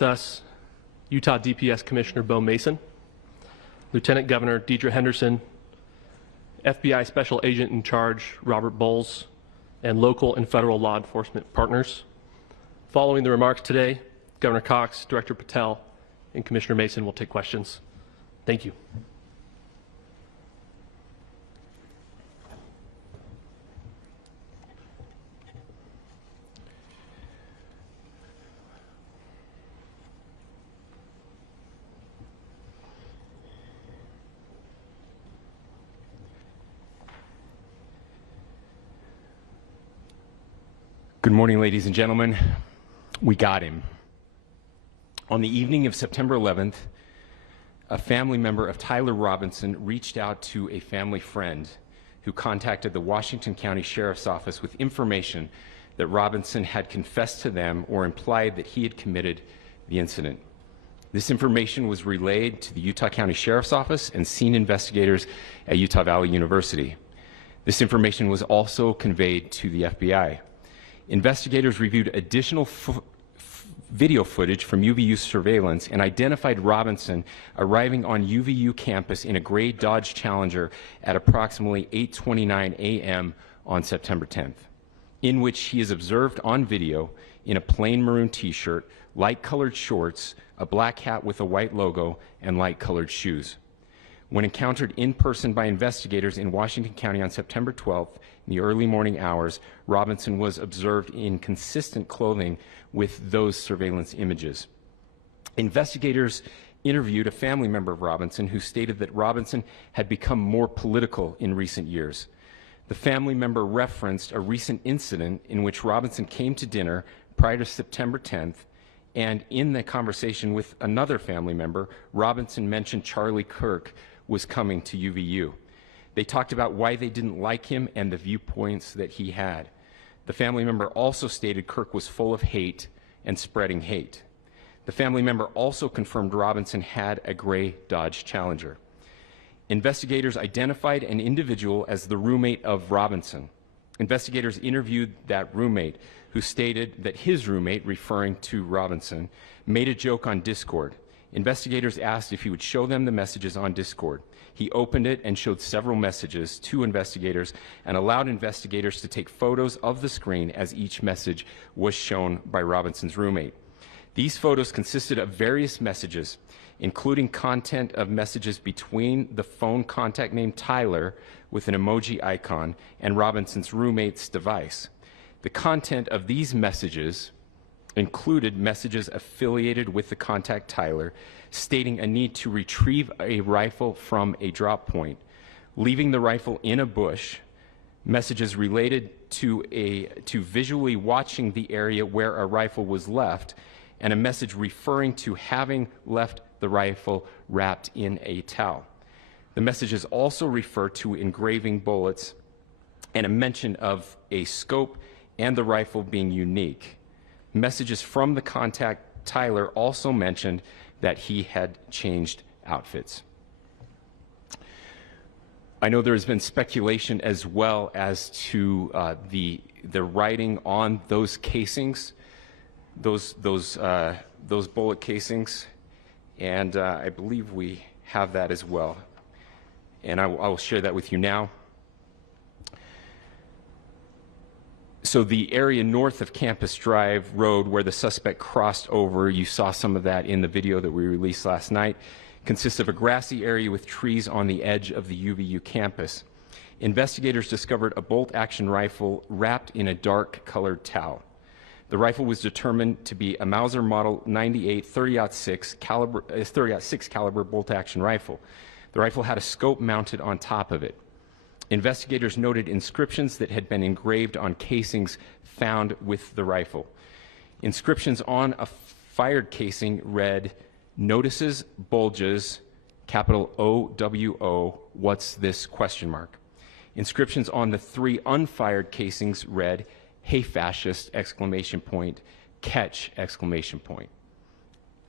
Thus, Utah DPS Commissioner Bo Mason, Lieutenant Governor Deidre Henderson, FBI Special Agent in Charge Robert Bowles, and local and federal law enforcement partners. Following the remarks today, Governor Cox, Director Patel, and Commissioner Mason will take questions. Thank you. Good morning, ladies and gentlemen. We got him. On the evening of September 11th, a family member of Tyler Robinson reached out to a family friend who contacted the Washington County Sheriff's Office with information that Robinson had confessed to them or implied that he had committed the incident. This information was relayed to the Utah County Sheriff's Office and scene investigators at Utah Valley University. This information was also conveyed to the FBI. Investigators reviewed additional video footage from UVU surveillance and identified Robinson arriving on UVU campus in a gray Dodge Challenger at approximately 8:29 a.m. on September 10th, in which he is observed on video in a plain maroon t-shirt, light-colored shorts, a black hat with a white logo, and light-colored shoes. When encountered in person by investigators in Washington County on September 12th, in the early morning hours, Robinson was observed in consistent clothing with those surveillance images. Investigators interviewed a family member of Robinson who stated that Robinson had become more political in recent years. The family member referenced a recent incident in which Robinson came to dinner prior to September 10th, and in the conversation with another family member, Robinson mentioned Charlie Kirk was coming to UVU. They talked about why they didn't like him and the viewpoints that he had. The family member also stated Kirk was full of hate and spreading hate. The family member also confirmed Robinson had a gray Dodge Challenger. Investigators identified an individual as the roommate of Robinson. Investigators interviewed that roommate, who stated that his roommate, referring to Robinson, made a joke on Discord. Investigators asked if he would show them the messages on Discord. He opened it and showed several messages to investigators and allowed investigators to take photos of the screen as each message was shown by Robinson's roommate. These photos consisted of various messages, including content of messages between the phone contact named Tyler with an emoji icon and Robinson's roommate's device. The content of these messages included messages affiliated with the contact Tyler, stating a need to retrieve a rifle from a drop point, leaving the rifle in a bush, messages related to visually watching the area where a rifle was left, and a message referring to having left the rifle wrapped in a towel. The messages also refer to engraving bullets and a mention of a scope and the rifle being unique. Messages from the contact Tyler also mentioned that he had changed outfits. I know there has been speculation as well as to the writing on those casings, those bullet casings, and I believe we have that as well. And I will share that with you now. So the area north of Campus Drive Road where the suspect crossed over, you saw some of that in the video that we released last night, consists of a grassy area with trees on the edge of the UVU campus. Investigators discovered a bolt-action rifle wrapped in a dark-colored towel. The rifle was determined to be a Mauser Model 98 30-06 caliber bolt-action rifle. The rifle had a scope mounted on top of it. Investigators noted inscriptions that had been engraved on casings found with the rifle. Inscriptions on a fired casing read, "Notices, bulges, capital OWO, what's this?" ? Inscriptions on the 3 unfired casings read, "Hey fascist!" ! Catch! !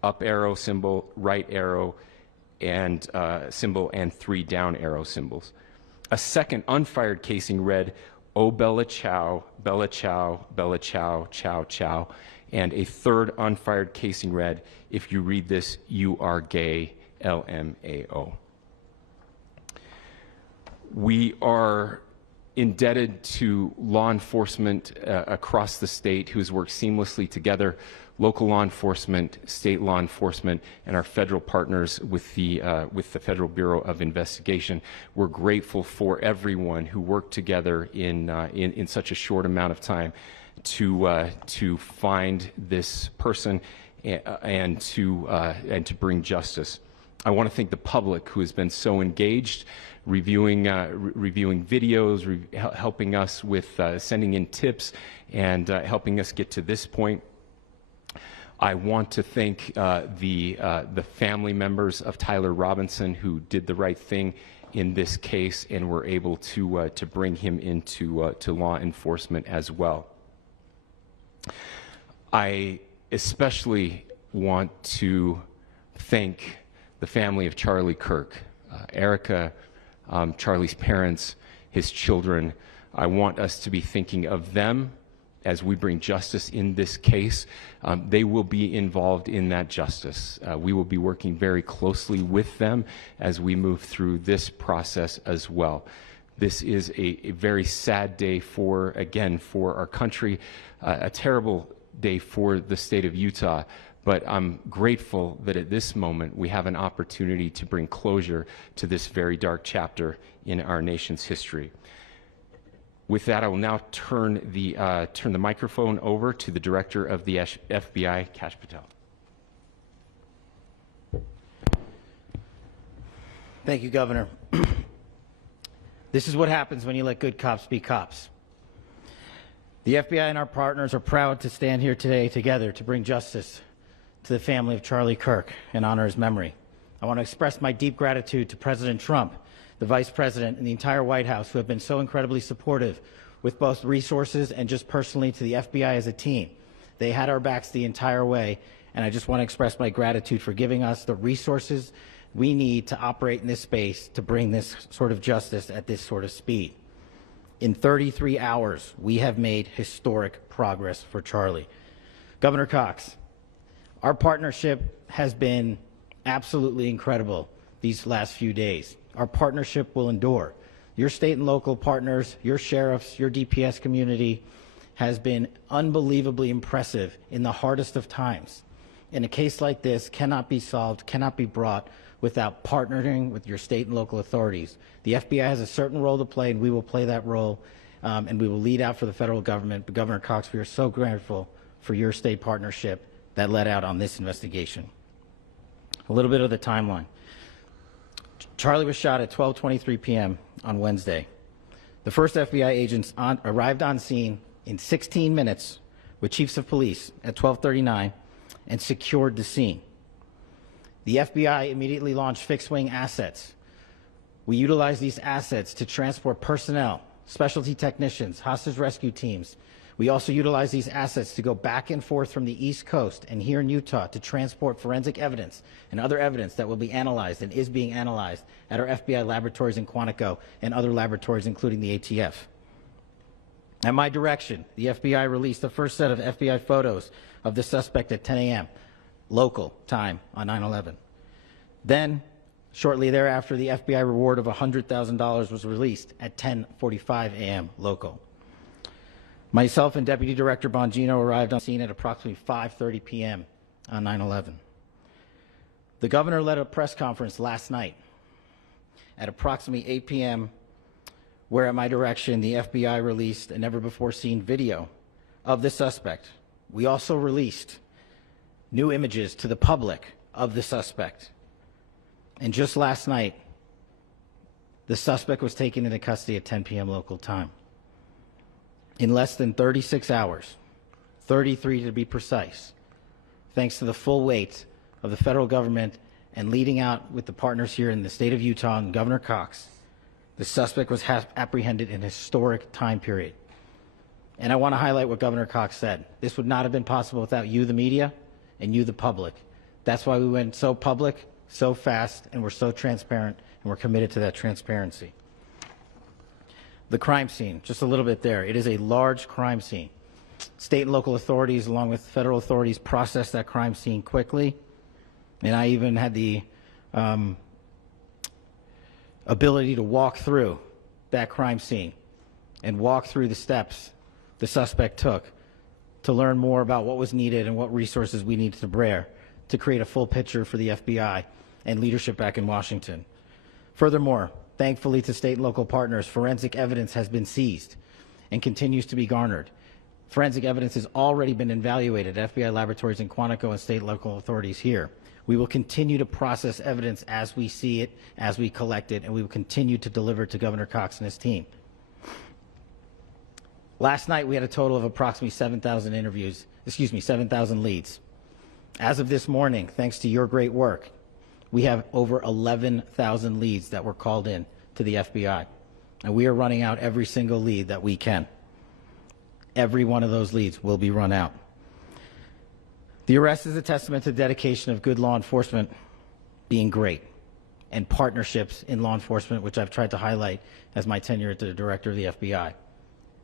Up arrow symbol, right arrow and symbol, and 3 down arrow symbols. A second unfired casing read, "Oh Bella Chow, Bella Chow, Bella Chow, Chow Chow," and a third unfired casing read, "If you read this, you are gay, LMAO." We are indebted to law enforcement across the state who has worked seamlessly together, local law enforcement, state law enforcement, and our federal partners with the Federal Bureau of Investigation. We're grateful for everyone who worked together in such a short amount of time to find this person and to bring justice. I want to thank the public who has been so engaged, reviewing videos, helping us with sending in tips, and helping us get to this point. I want to thank the family members of Tyler Robinson who did the right thing in this case and were able to bring him into to law enforcement as well. I especially want to thank the family of Charlie Kirk, Erica, Charlie's parents, his children. I want us to be thinking of them as we bring justice in this case. They will be involved in that justice. We will be working very closely with them as we move through this process as well. This is a very sad day for our country, a terrible day for the state of Utah. But I'm grateful that at this moment we have an opportunity to bring closure to this very dark chapter in our nation's history. With that, I will now turn the microphone over to the Director of the FBI, Kash Patel. Thank you, Governor. This is what happens when you let good cops be cops. The FBI and our partners are proud to stand here today together to bring justice to the family of Charlie Kirk and honor his memory. I want to express my deep gratitude to President Trump, the Vice President, and the entire White House who have been so incredibly supportive with both resources and just personally to the FBI as a team. They had our backs the entire way, and I just want to express my gratitude for giving us the resources we need to operate in this space to bring this sort of justice at this sort of speed. In 33 hours, we have made historic progress for Charlie. Governor Cox, our partnership has been absolutely incredible these last few days. Our partnership will endure. Your state and local partners, your sheriffs, your DPS community has been unbelievably impressive in the hardest of times. And a case like this cannot be solved, cannot be brought without partnering with your state and local authorities. The FBI has a certain role to play, and we will play that role, and we will lead out for the federal government. But Governor Cox, we are so grateful for your state partnership that led out on this investigation. A little bit of the timeline. Charlie was shot at 12:23 p.m. on Wednesday. The first FBI agents arrived on scene in 16 minutes with chiefs of police at 12:39 and secured the scene. The FBI immediately launched fixed-wing assets. We utilized these assets to transport personnel, specialty technicians, hostage rescue teams. We also utilized these assets to go back and forth from the East Coast and here in Utah to transport forensic evidence and other evidence that will be analyzed and is being analyzed at our FBI laboratories in Quantico and other laboratories, including the ATF. At my direction, the FBI released the first set of FBI photos of the suspect at 10 a.m. local time on 9/11. Then, shortly thereafter, the FBI reward of $100,000 was released at 10:45 a.m. local. Myself and Deputy Director Bongino arrived on scene at approximately 5:30 p.m. on 9/11. The governor led a press conference last night at approximately 8 p.m., where at my direction, the FBI released a never-before-seen video of the suspect. We also released new images to the public of the suspect. And just last night, the suspect was taken into custody at 10 p.m. local time. In less than 36 hours, 33 to be precise, thanks to the full weight of the federal government and leading out with the partners here in the state of Utah and Governor Cox, the suspect was apprehended in a historic time period. And I want to highlight what Governor Cox said. This would not have been possible without you, the media, and you, the public. That's why we went so public, so fast, and we're so transparent, and we're committed to that transparency. The crime scene, just a little bit there. It is a large crime scene. State and local authorities, along with federal authorities, processed that crime scene quickly. And I even had the ability to walk through that crime scene and walk through the steps the suspect took to learn more about what was needed and what resources we needed to bear to create a full picture for the FBI and leadership back in Washington. Furthermore, thankfully to state and local partners, forensic evidence has been seized and continues to be garnered. Forensic evidence has already been evaluated at FBI laboratories in Quantico and state and local authorities here. We will continue to process evidence as we see it, as we collect it, and we will continue to deliver to Governor Cox and his team. Last night, we had a total of approximately 7,000 leads. As of this morning, thanks to your great work, we have over 11,000 leads that were called in to the FBI. And we are running out every single lead that we can. Every one of those leads will be run out. The arrest is a testament to the dedication of good law enforcement being great and partnerships in law enforcement, which I've tried to highlight as my tenure as the director of the FBI.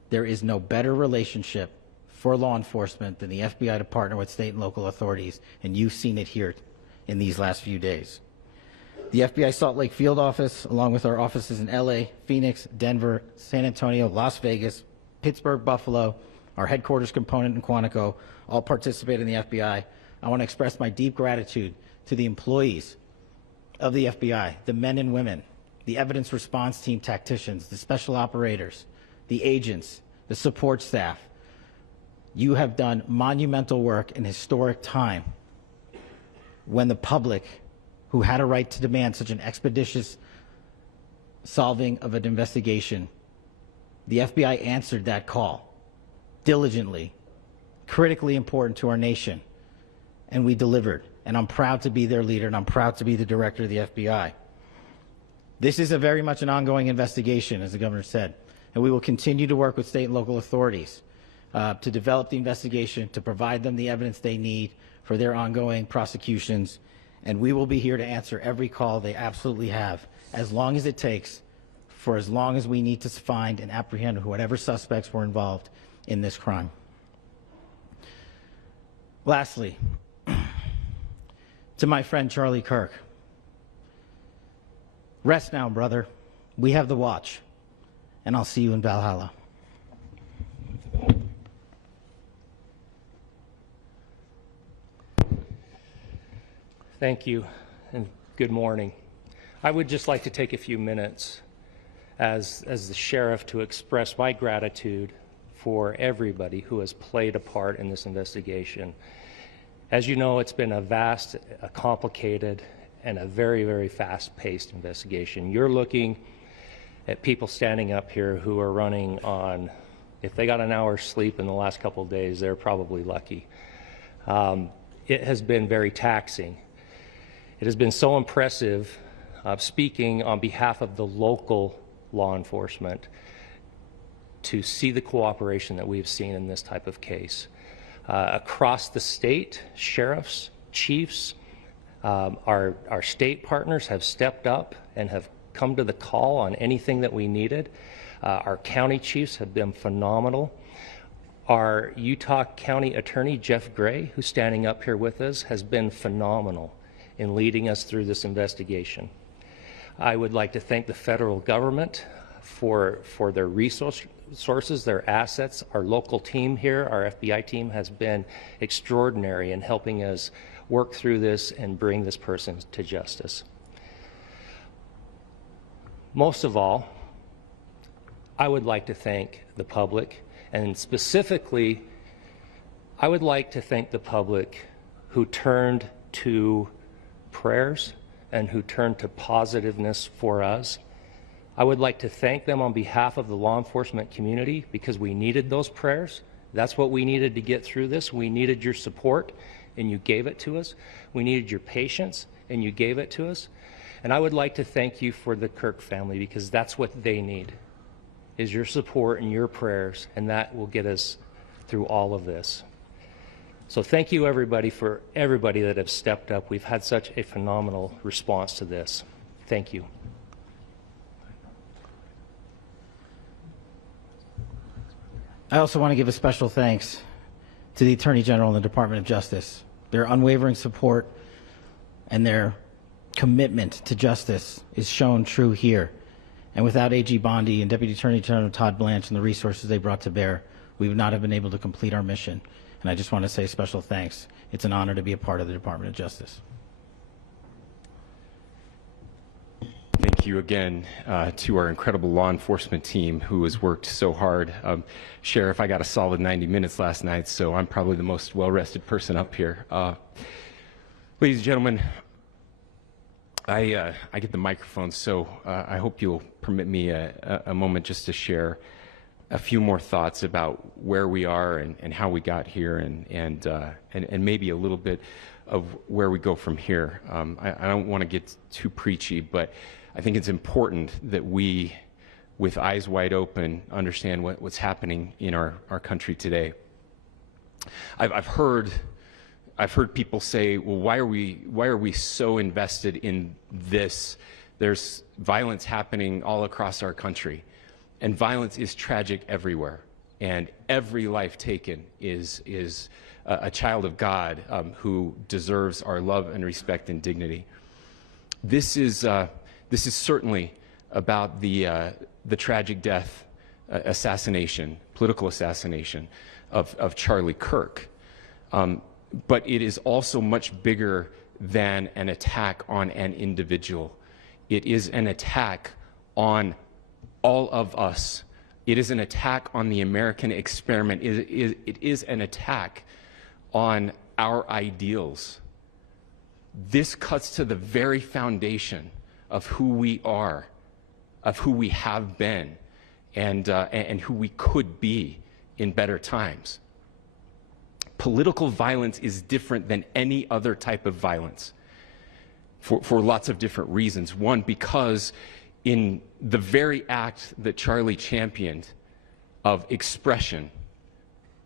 There is no better relationship for law enforcement than the FBI to partner with state and local authorities, and you've seen it here in these last few days. The FBI Salt Lake Field Office, along with our offices in LA, Phoenix, Denver, San Antonio, Las Vegas, Pittsburgh, Buffalo, our headquarters component in Quantico, all participate in the FBI. I want to express my deep gratitude to the employees of the FBI, the men and women, the evidence response team tacticians, the special operators, the agents, the support staff. You have done monumental work in historic time when the public, who had a right to demand such an expeditious solving of an investigation, the FBI answered that call diligently, critically important to our nation, and we delivered. And I'm proud to be their leader, and I'm proud to be the director of the FBI. This is very much an ongoing investigation, as the governor said, and we will continue to work with state and local authorities to develop the investigation, to provide them the evidence they need for their ongoing prosecutions, and we will be here to answer every call they absolutely have, as long as it takes, for as long as we need to find and apprehend whatever suspects were involved in this crime. Lastly, to my friend Charlie Kirk, rest now, brother. We have the watch, and I'll see you in Valhalla. Thank you, and good morning. I would just like to take a few minutes as the sheriff to express my gratitude for everybody who has played a part in this investigation. As you know, it's been a vast, a complicated, and a very, very fast-paced investigation. You're looking at people standing up here who are running on, if they got an hour's sleep in the last couple of days, they're probably lucky. It has been very taxing. It has been so impressive, speaking on behalf of the local law enforcement, to see the cooperation that we've seen in this type of case. Across the state, sheriffs, chiefs, our state partners have stepped up and have come to the call on anything that we needed. Our county chiefs have been phenomenal. Our Utah County Attorney, Jeff Gray, who's standing up here with us, has been phenomenal in leading us through this investigation. I would like to thank the federal government for their resources, their assets. Our local team here, our FBI team, has been extraordinary in helping us work through this and bring this person to justice. Most of all, I would like to thank the public, and specifically, I would like to thank the public who turned to prayers and who turned to positiveness for us. I would like to thank them on behalf of the law enforcement community, because we needed those prayers. That's what we needed to get through this. We needed your support, and you gave it to us. We needed your patience, and you gave it to us. And I would like to thank you for the Kirk family, because that's what they need, is your support and your prayers, and that will get us through all of this. So thank you, everybody, for everybody that have stepped up. We've had such a phenomenal response to this. Thank you. I also want to give a special thanks to the Attorney General and the Department of Justice. Their unwavering support and their commitment to justice is shown true here. And without AG Bondi and Deputy Attorney General Todd Blanche and the resources they brought to bear, we would not have been able to complete our mission. And I just want to say special thanks. It's an honor to be a part of the Department of Justice. Thank you again to our incredible law enforcement team who has worked so hard. Sheriff, I got a solid 90 minutes last night, so I'm probably the most well-rested person up here. Ladies and gentlemen, I get the microphone, so I hope you'll permit me a moment just to share a few more thoughts about where we are and how we got here and maybe a little bit of where we go from here. I don't want to get too preachy, but I think it's important that we, with eyes wide open, understand what's happening in our country today. I've heard people say, well, why are we so invested in this? There's violence happening all across our country, and violence is tragic everywhere, and every life taken is a child of God who deserves our love and respect and dignity. This is certainly about the tragic death, political assassination of Charlie Kirk. But it is also much bigger than an attack on an individual. It is an attack on all of us. It is an attack on the American experiment. It is an attack on our ideals. This cuts to the very foundation of who we are, of who we have been, and who we could be in better times. Political violence is different than any other type of violence for lots of different reasons. One, because in the very act that Charlie championed of expression,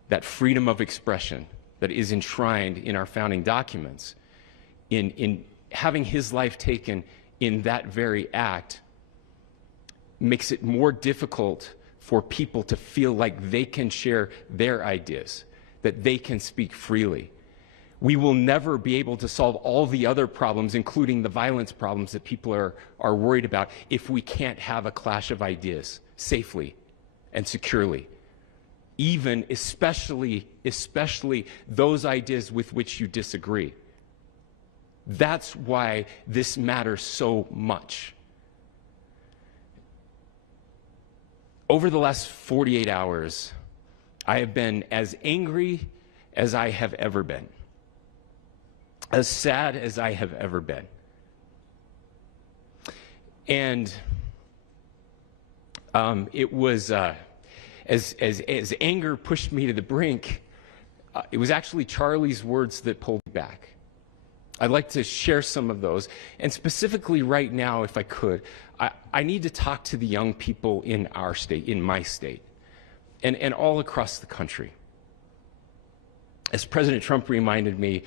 that freedom of expression that is enshrined in our founding documents, in having his life taken in that very act, makes it more difficult for people to feel like they can share their ideas, that they can speak freely. We will never be able to solve all the other problems, including the violence problems that people are worried about, if we can't have a clash of ideas safely and securely. Even, especially those ideas with which you disagree. That's why this matters so much. Over the last 48 hours, I have been as angry as I have ever been, as sad as I have ever been. And it was, as anger pushed me to the brink, it was actually Charlie's words that pulled me back. I'd like to share some of those. And specifically right now, if I could, I need to talk to the young people in our state, in my state, and all across the country. As President Trump reminded me,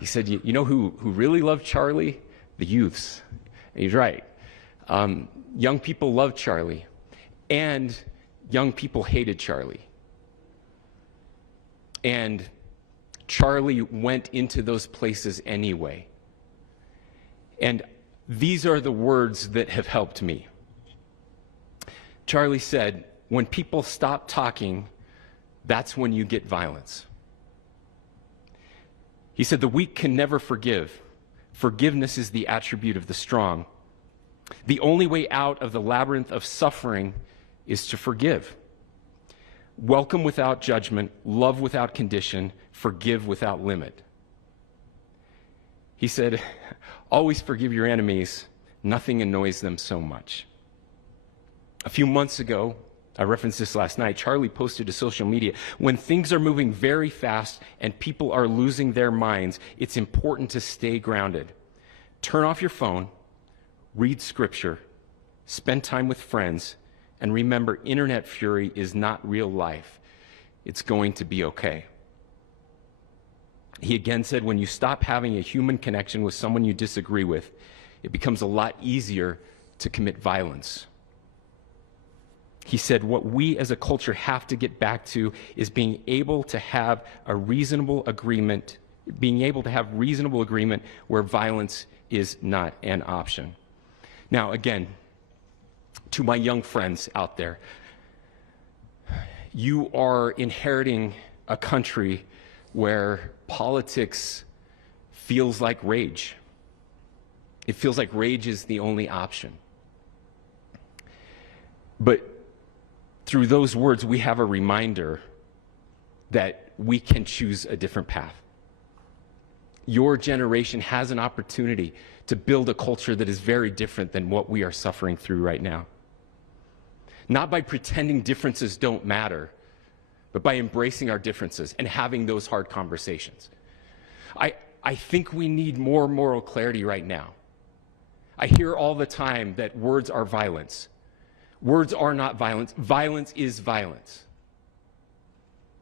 he said, you know who really loved Charlie? The youths. And he's right. Young people loved Charlie, and young people hated Charlie. And Charlie went into those places anyway. And these are the words that have helped me. Charlie said, when people stop talking, that's when you get violence. He said, the weak can never forgive. Forgiveness is the attribute of the strong. The only way out of the labyrinth of suffering is to forgive. Welcome without judgment, love without condition, forgive without limit. He said, always forgive your enemies. Nothing annoys them so much. A few months ago, I referenced this last night, Charlie posted to social media, when things are moving very fast and people are losing their minds, it's important to stay grounded. Turn off your phone, read scripture, spend time with friends, and remember, internet fury is not real life. It's going to be okay. He again said, when you stop having a human connection with someone you disagree with, it becomes a lot easier to commit violence. He said, what we as a culture have to get back to is being able to have a reasonable agreement, where violence is not an option. Now, again, to my young friends out there, you are inheriting a country where politics feels like rage. It feels like rage is the only option. But through those words, we have a reminder that we can choose a different path. Your generation has an opportunity to build a culture that is very different than what we are suffering through right now. Not by pretending differences don't matter, but by embracing our differences and having those hard conversations. I think we need more moral clarity right now. I hear all the time that words are violence. Words are not violence. Violence is violence.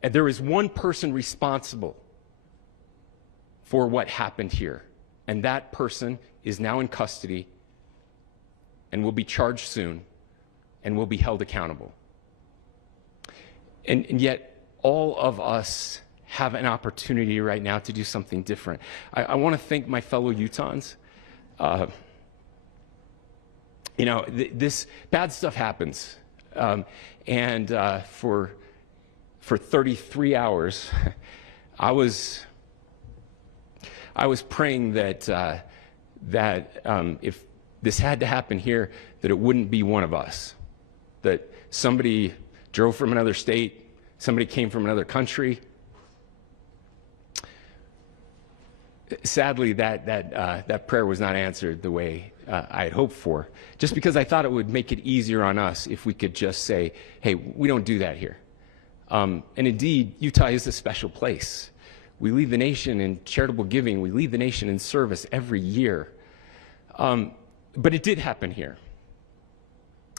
And there is one person responsible for what happened here. And that person is now in custody and will be charged soon and will be held accountable. And yet, all of us have an opportunity right now to do something different. I want to thank my fellow Utahns. This bad stuff happens. For 33 hours, I was praying that if this had to happen here, that it wouldn't be one of us. That somebody drove from another state, somebody came from another country. Sadly, that prayer was not answered the way I had hoped for, just because I thought it would make it easier on us if we could just say, hey, we don't do that here. And indeed, Utah is a special place. We lead the nation in charitable giving. We lead the nation in service every year. But it did happen here.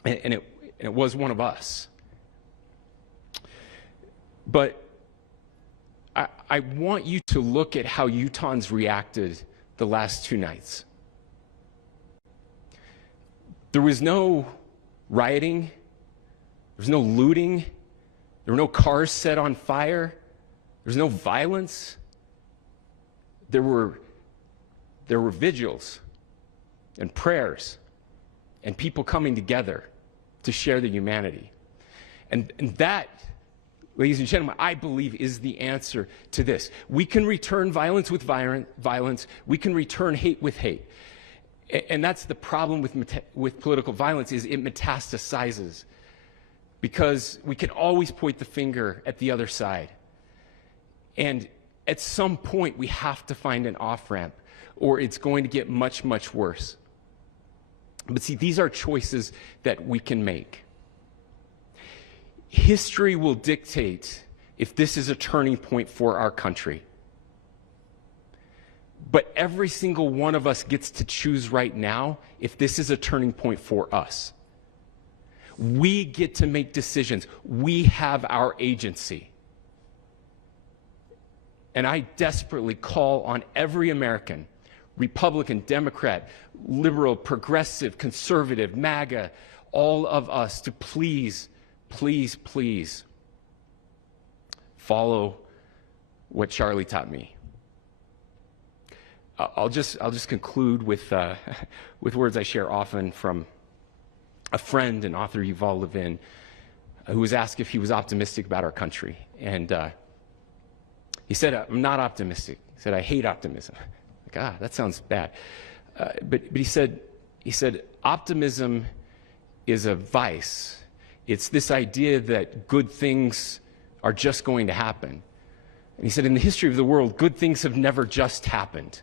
And it was one of us. But I want you to look at how Utahns reacted the last 2 nights. There was no rioting. There was no looting. There were no cars set on fire. There was no violence. There were vigils and prayers and people coming together to share the humanity. And that, ladies and gentlemen, I believe is the answer to this. We can return violence with violence. We can return hate with hate. And that's the problem with political violence, is it metastasizes. Because we can always point the finger at the other side. And at some point, we have to find an off-ramp, or it's going to get much, much worse. But see, these are choices that we can make. History will dictate if this is a turning point for our country. But every single one of us gets to choose right now if this is a turning point for us. We get to make decisions. We have our agency. And I desperately call on every American, Republican, Democrat, liberal, progressive, conservative, MAGA, all of us to please, please, please follow what Charlie taught me. I'll just conclude with words I share often from a friend and author, Yuval Levin, who was asked if he was optimistic about our country. And he said, I'm not optimistic. He said, I hate optimism. Like, that sounds bad. But he said, optimism is a vice. It's this idea that good things are just going to happen. And he said, in the history of the world, good things have never just happened.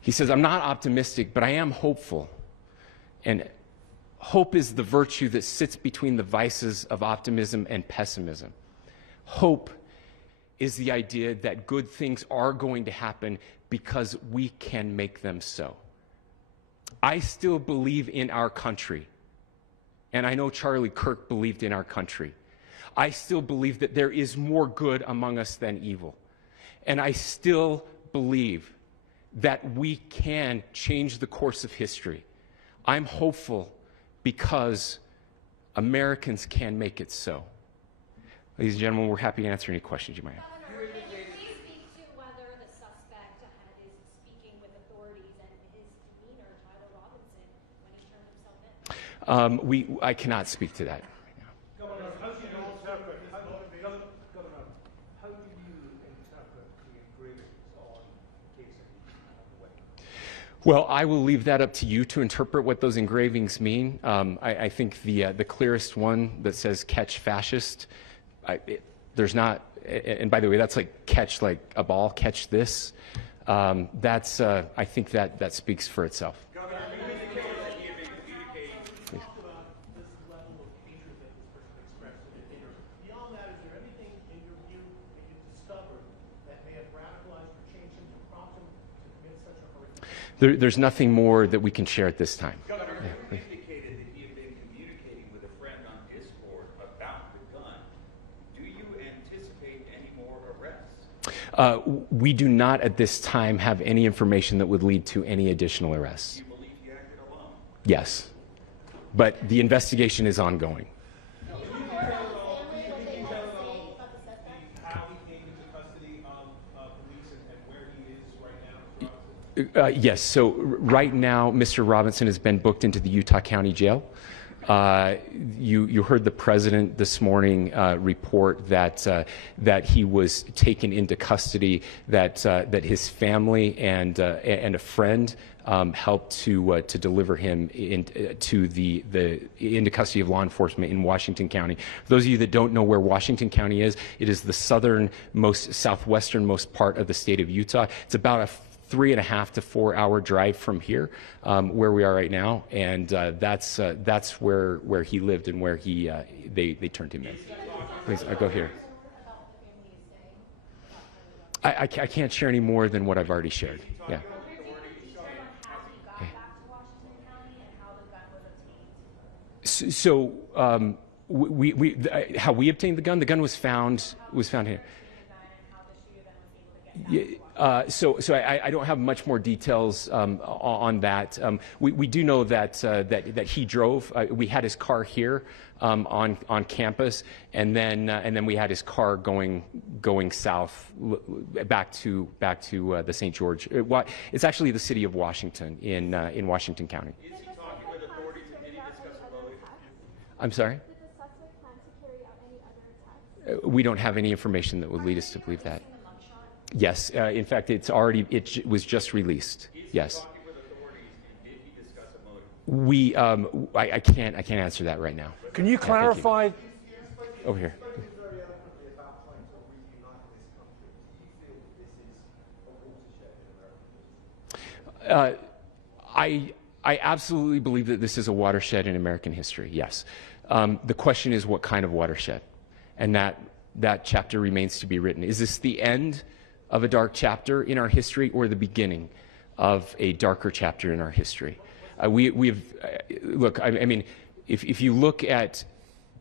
He says, I'm not optimistic, but I am hopeful. And hope is the virtue that sits between the vices of optimism and pessimism. Hope is the idea that good things are going to happen because we can make them so. I still believe in our country. And I know Charlie Kirk believed in our country. I still believe that there is more good among us than evil. And I still believe that we can change the course of history. I'm hopeful because Americans can make it so. Ladies and gentlemen, we're happy to answer any questions you might have. Governor, can you please speak to whether the suspect is speaking with authorities and his demeanor, Tyler Robinson, when he turned himself in? I cannot speak to that. Governor, how do you interpret the engravings on Casey on the way? Well, I will leave that up to you to interpret what those engravings mean. I think the clearest one that says "catch fascist," there's not, and by the way, that's like catch like a ball, catch this. That's I think that speaks for itself. Governor, you indicated that he had been communicating. Talk about this level of hatred that this person expressed in an interview. Beyond that, is there anything in your view that you discovered that may have radicalized or changed him to prompt him to commit such a horrific? There's nothing more that we can share at this time. Governor, you indicated that he had been communicating with a friend on Discord about the gun. Do you anticipate any more arrests? We do not at this time have any information that would lead to any additional arrests. Do you believe he acted alone? Yes, but the investigation is ongoing. How he came into custody of police and where he is right now? Yes, so right now, Mr. Robinson has been booked into the Utah County Jail. You heard the president this morning report that he was taken into custody, that his family and a friend helped to deliver him into custody of law enforcement in Washington County. For those of you that don't know where Washington County is, it is the southwesternmost part of the state of Utah. It's about a 3.5 to 4 hour drive from here, where we are right now, and that's where he lived and where they turned him in. Please, I'll go here. I can't share any more than what I've already shared. Yeah. So how we obtained the gun? The gun was found here. So I don't have much more details on that. We do know that he drove. We had his car here on campus, and then we had his car going south back to the St. George. It's actually the city of Washington in Washington County. Is he talking with authorities and did he discuss a motive? I'm sorry? Did the suspect plan to carry out any other attacks? We don't have any information that would lead us to believe that. Yes, in fact, it was just released. Yes. Talking with authorities and did he discuss a motive? I can't answer that right now. Can you clarify? Over here. I absolutely believe that this is a watershed in American history. Yes. The question is, what kind of watershed? And that chapter remains to be written. Is this the end of a dark chapter in our history, or the beginning of a darker chapter in our history? Look, I mean, if you look at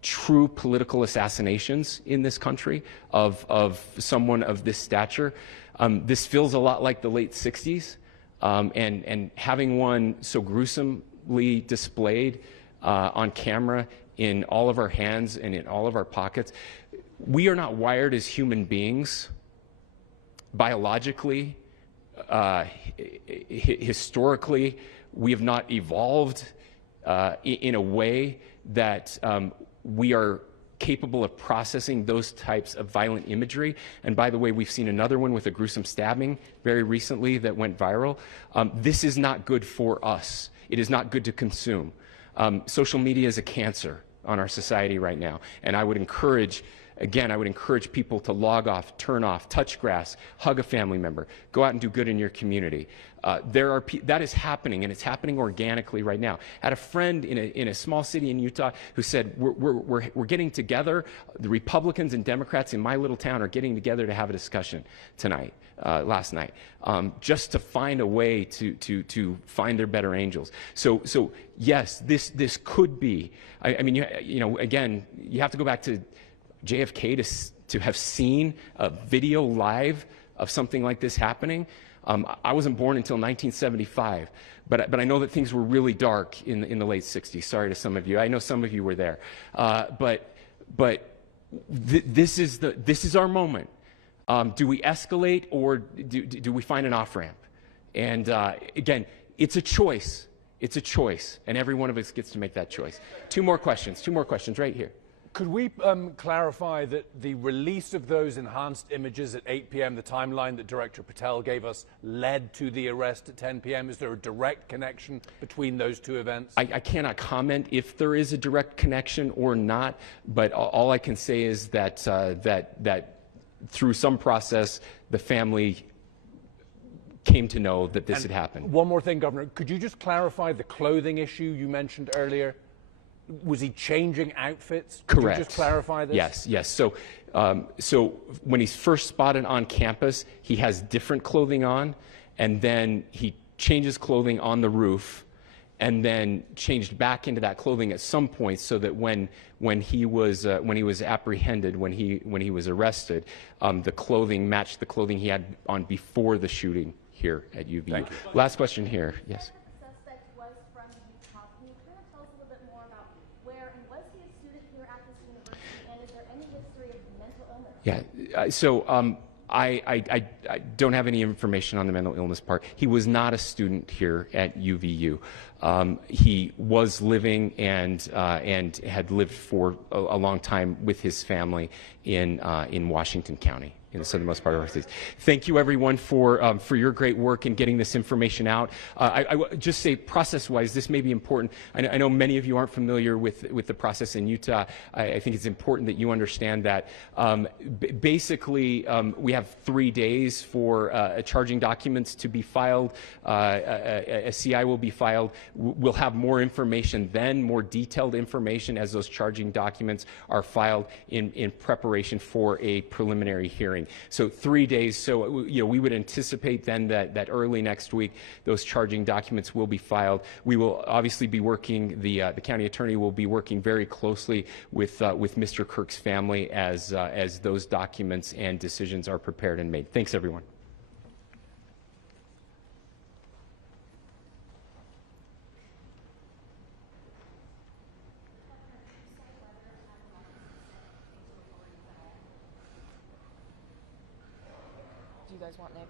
true political assassinations in this country of someone of this stature, this feels a lot like the late 60s, and having one so gruesomely displayed on camera in all of our hands and in all of our pockets. We are not wired as human beings biologically, historically. We have not evolved in a way that we are capable of processing those types of violent imagery. And by the way, we've seen another one with a gruesome stabbing very recently that went viral. This is not good for us. It is not good to consume. Social media is a cancer on our society right now. And I would encourage people to log off, turn off, touch grass, hug a family member, go out and do good in your community. That is happening, and it's happening organically right now. I had a friend in a small city in Utah who said, we're getting together, the Republicans and Democrats in my little town are getting together to have a discussion tonight, last night, just to find a way to find their better angels. So yes, this could be, I mean, again, you have to go back to JFK to have seen a video live of something like this happening. I wasn't born until 1975, but I know that things were really dark in the late 60s. Sorry to some of you. I know some of you were there. This is our moment. Do we escalate, or do we find an off-ramp? And again, it's a choice. It's a choice, and every one of us gets to make that choice. Two more questions right here. Could we clarify that the release of those enhanced images at 8 p.m., the timeline that Director Patel gave us, led to the arrest at 10 p.m.? Is there a direct connection between those two events? I cannot comment if there is a direct connection or not, but all I can say is that, that through some process, the family came to know that this had happened. One more thing, Governor. Could you just clarify the clothing issue you mentioned earlier? Was he changing outfits? Could Correct. you just clarify this? Yes. So when he's first spotted on campus, he has different clothing on, and then he changes clothing on the roof, and then changed back into that clothing at some point, so that when he was apprehended, when he was arrested, the clothing matched the clothing he had on before the shooting here at UVU. Thank you. Last question here. Yes. Suspect was from Utah. Can you kind of tell us a little bit more about where, and was he a student here at this university, and is there any history of mental illness? Yeah. So I don't have any information on the mental illness part. He was not a student here at UVU. He was living and had lived for a long time with his family in Washington County, in the southernmost part of our state. Thank you, everyone, for your great work in getting this information out. I would just say, process-wise, this may be important. I know many of you aren't familiar with the process in Utah. I think it's important that you understand that. Basically, we have 3 days for charging documents to be filed. A CI will be filed. We'll have more information then, more detailed information, as those charging documents are filed in preparation for a preliminary hearing. So 3 days. So we would anticipate then that early next week those charging documents will be filed. We will obviously be working. The county attorney will be working very closely with Mr. Kirk's family as those documents and decisions are prepared and made. Thanks, everyone. Do you guys want Nick?